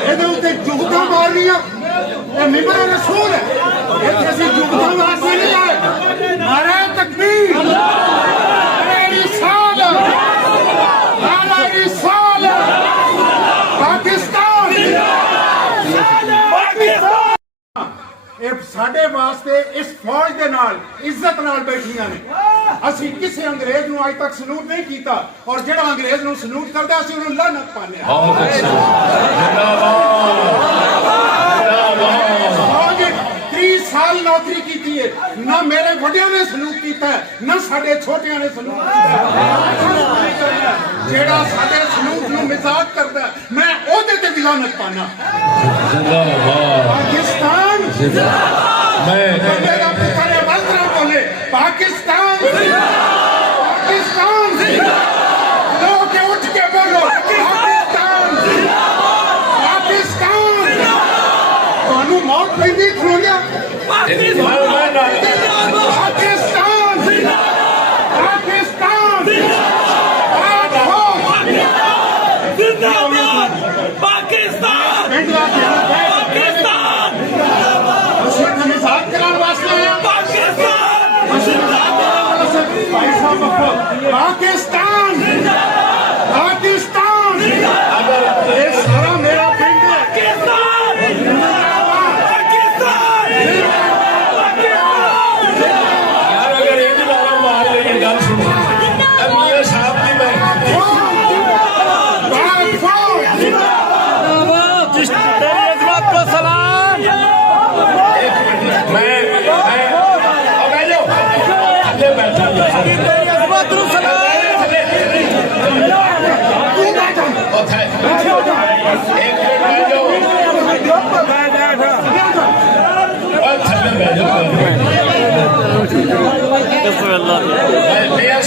ਇਹਦੇ ਉੱਤੇ ਜੁਗਤਾਂ ਮਾਰਨੀਆਂ ਇਹ ਮਿੰਬਰ ਰਸੂਲ ਹੈ। ਇੱਥੇ ਅਸੀਂ ਜੁਗਤਾਂ ਵਾਸਤੇ ਨਹੀਂ ਆਏ। ਨਾਰਾ ਤਕਬੀਰ, ਨਾਰਾ ਰਿਸਾਲਤ, ਨਾਰਾ ਰਿਸਾਲਤ। ਪਾਕਿਸਤਾਨ ਇਹ ਸਾਡੇ ਵਾਸਤੇ ਇਸ ਫੌਜ ਦੇ ਨਾਲ ਇੱਜ਼ਤ ਨਾਲ ਬੈਠੀਆਂ ਨੇ। ਅਸੀਂ ਕਿਸੇ ਅੰਗਰੇਜ਼ ਨੂੰ ਅੱਜ ਤੱਕ ਸਲੂਟ ਨਹੀਂ ਕੀਤਾ ਔਰ ਜਿਹੜਾ ਅੰਗਰੇਜ਼ ਨੂੰ ਸਲੂਟ ਕਰਦਾ ਅਸੀਂ ਉਹਨੂੰ ਲਾਨਤ ਪਾਉਂਦੇ ਹਾਂ। ਫੌਜ 30 ਸਾਲ ਨੌਕਰੀ ਕੀਤੀ ਹੈ, ਨਾ ਮੇਰੇ ਵੱਡਿਆਂ ਨੇ ਸਲੂਟ ਕੀਤਾ ਨਾ ਸਾਡੇ ਛੋਟਿਆਂ ਨੇ ਸਲੂਟ ਕੀਤਾ। ਜਿਹੜਾ ਸਾਡੇ ਸਲੂਟ ਨੂੰ ਮਜ਼ਾਕ ਕਰਦਾ ਮੈਂ ਉਹਦੇ ਤੇ ਵੀ ਲਾਨਤ ਪਾਣਾ। ਪਾਕਿਸਤਾਨ बोले पाकिस्तान, पाकिस्तान लोग उठ के बोलो पाकिस्तान, पाकिस्तान। ਤੁਹਾਨੂੰ ਮੌਤ ਪੈਂਦੀ ਖਲੋਣਿਆ पाकिस्तान, पाकिस्तान, जिंदाबाद पाकिस्तान, पाकिस्तान। मजाक कराने वास्ते पाकिस्तान, पाकिस्तान ये सारा मेरा पिंड है। यार अगर ये दोबारा मार लेकिन गल सुनो मियां साहब की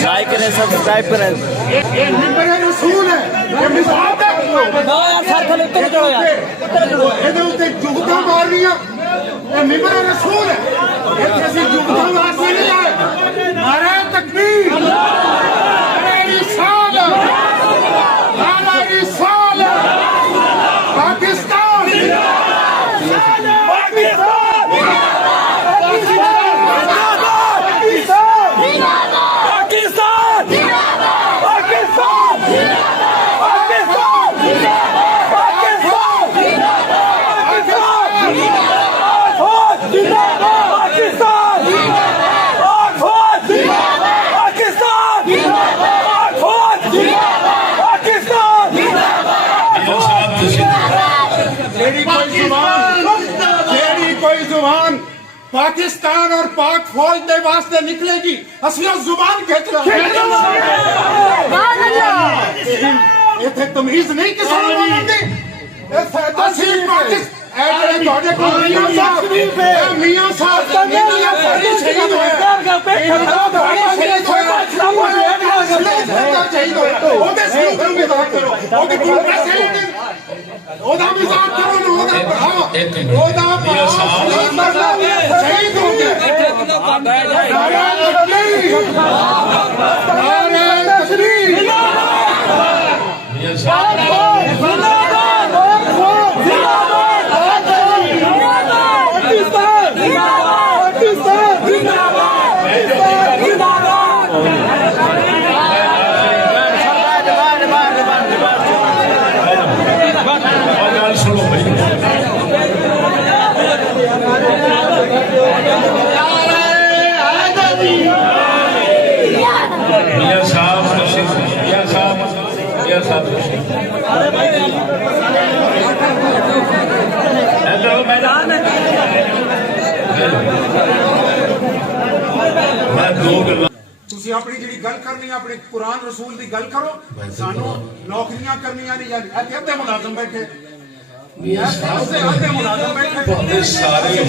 लाइक करें, सब्सक्राइब करें। ये मिंबर रसूल है, ये मिसाल है। ਇਹਦੇ ਉੱਤੇ ਜੁਗਤਾਂ ਮਾਰਨੀਆਂ ਇਹ ਮਿੰਬਰ ਰਸੂਲ ਹੈ। ਇੱਥੇ ਅਸੀਂ ਜੁਗਤਾਂ ਵਾਸਤੇ ਨਹੀਂ ਆਏ। ਨਾਰਾ ਤਕਬੀਰ, ਨਾਰਾ ਰਿਸਾਲਤ, ਨਾਰਾ ਰਿਸਾਲਤ। ਪਾਕਿਸਤਾਨ, पाकिस्तान और पाक फौज के वास्ते निकलेगी असली जुबान खिंच रहा इतने तमीज नहीं किसी मियां साहब ਉਹਦਾ ਮਜ਼ਾਕ ਕਰੋ ਨਾ ਉਹਦਾ ਪੜਾਓ ਉਹਦਾ ਸ਼ਹੀਦ ਹੋ ਗਏ। ਨਾਰਾ ਤਕਬੀਰ, ਨਾਰਾ ਤਕਬੀਰ। मियां साहब ਤੁਸੀਂ ਆਪਣੀ ਜਿਹੜੀ ਗੱਲ ਕਰਨੀ ਆਪਣੇ ਕੁਰਾਨ ਰਸੂਲ ਦੀ ਗੱਲ ਕਰੋ। ਸਾਨੂੰ ਨੌਕਰੀਆਂ ਕਰਨੀਆਂ ਨਹੀਂ ਜਾਂਦੀ। ਇੱਥੇ ਅੱਧੇ ਮੁਲਾਜ਼ਮ ਬੈਠੇ ਅੱਧੇ ਮੁਲਾਜ਼ਮ ਬੈਠੇ ਸਾਰੇ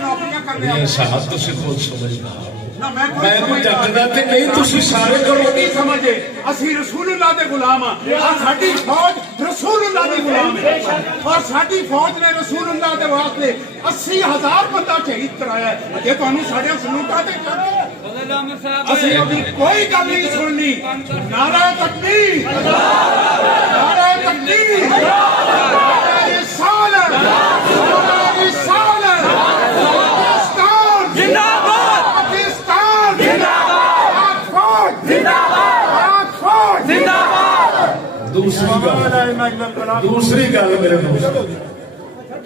ਨੌਕਰੀਆਂ ਕਰਨੇ साहब तुसी खुद समझना ਨਾ ਮੈਂ ਕੋਈ ਟੱਕਦਾ ਤੇ ਨਹੀਂ ਤੁਸੀਂ ਸਾਰੇ ਕਰੋ ਨਹੀਂ ਸਮਝੇ। ਅਸੀਂ ਰਸੂਲullah ਦੇ ਗੁਲਾਮ ਆ। ਸਾਡੀ ਫੌਜ ਰਸੂਲullah ਦੀ ਗੁਲਾਮ ਹੈ ਔਰ ਸਾਡੀ ਫੌਜ ਨੇ ਰਸੂਲullah ਦੇ ਵਾਸਤੇ 80,000 ਬੰਦਾ ਸ਼ਹੀਦ ਕਰਾਇਆ। ਜੇ ਤੁਹਾਨੂੰ ਸਾਡੇ ਸਲੂਟਾਂ ਤੇ ਅਸੀਂ ਉਹਦੀ ਕੋਈ ਗੱਲ ਨਹੀਂ ਸੁਣਨੀ। ਨਾਰਾ ਤਕਬੀਰ, ਨਾਰਾ दूसरी गल मेरे दोस्त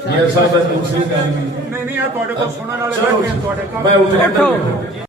ये सब है दूसरी गल नहीं नहीं, ਤੁਹਾਡੇ ਕੋਲ ਸੁਣਨ ਵਾਲੇ ਬੈਠੇ ਤੁਹਾਡੇ मैं उठ